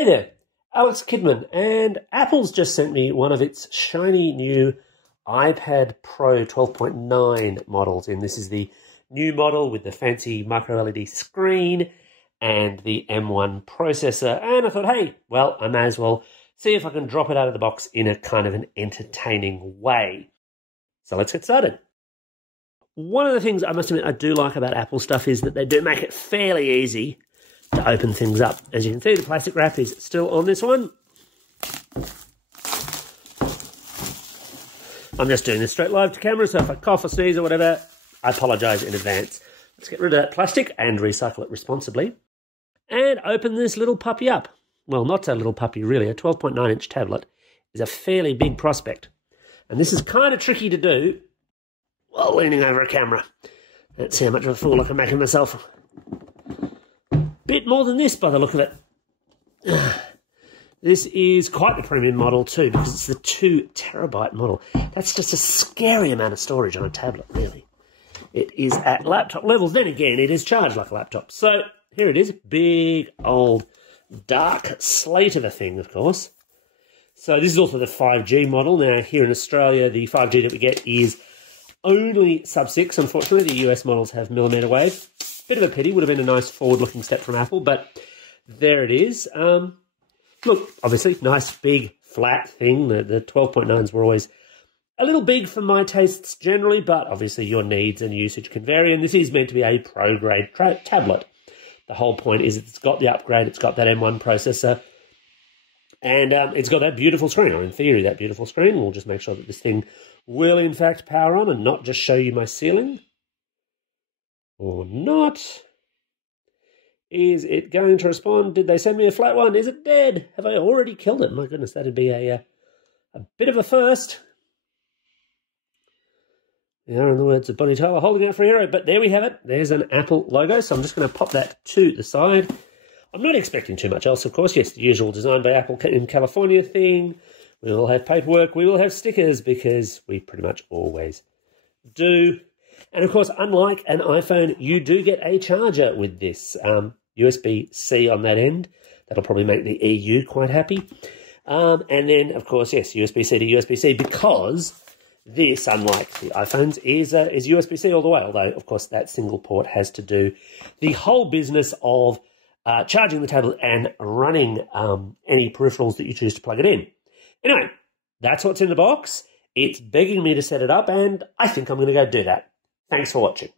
Hey there, Alex Kidman, and Apple's just sent me one of its shiny new iPad Pro 12.9 models in. This is the new model with the fancy micro LED screen and the M1 processor. And I thought, hey, well, I may as well see if I can drop it out of the box in a kind of an entertaining way. So let's get started. One of the things I must admit I do like about Apple stuff is that they do make it fairly easy to open things up. As you can see, the plastic wrap is still on this one. I'm just doing this straight live to camera, so if I cough or sneeze or whatever, I apologise in advance. Let's get rid of that plastic and recycle it responsibly. And open this little puppy up. Well, not so little puppy really. A 12.9-inch tablet is a fairly big prospect. And this is kind of tricky to do while leaning over a camera. Let's see how much of a fool I can make of myself. Bit more than this by the look of it. This is quite the premium model too, because it's the 2 terabyte model. That's just a scary amount of storage on a tablet, really. It is at laptop levels. Then again, it is charged like a laptop. So here it is, big old dark slate of a thing, of course. So this is also the 5G model. Now here in Australia, the 5G that we get is only sub-6. Unfortunately, the US models have millimetre wave. Bit of a pity, would have been a nice forward-looking step from Apple, but there it is. Look, obviously, nice, big, flat thing. The 12.9s were always a little big for my tastes generally, but obviously your needs and usage can vary, and this is meant to be a pro-grade tablet. The whole point is it's got the upgrade, it's got that M1 processor, and it's got that beautiful screen, or in theory, that beautiful screen. We'll just make sure that this thing will, in fact, power on and not just show you my ceiling. Or not. Is it going to respond? Did they send me a flat one? Is it dead? Have I already killed it? My goodness, that'd be a bit of a first. Yeah, in the words of Bonnie Tyler, holding out for a hero. But there we have it. There's an Apple logo. So I'm just going to pop that to the side. I'm not expecting too much else, of course. Yes, the usual Designed by Apple in California thing. We will have paperwork. We will have stickers because we pretty much always do. And, of course, unlike an iPhone, you do get a charger with this. USB-C on that end. That'll probably make the EU quite happy. And then, of course, yes, USB-C to USB-C, because this, unlike the iPhones, is USB-C all the way. Although, of course, that single port has to do the whole business of charging the tablet and running any peripherals that you choose to plug it in. Anyway, that's what's in the box. It's begging me to set it up, and I think I'm going to go do that. Thanks for watching.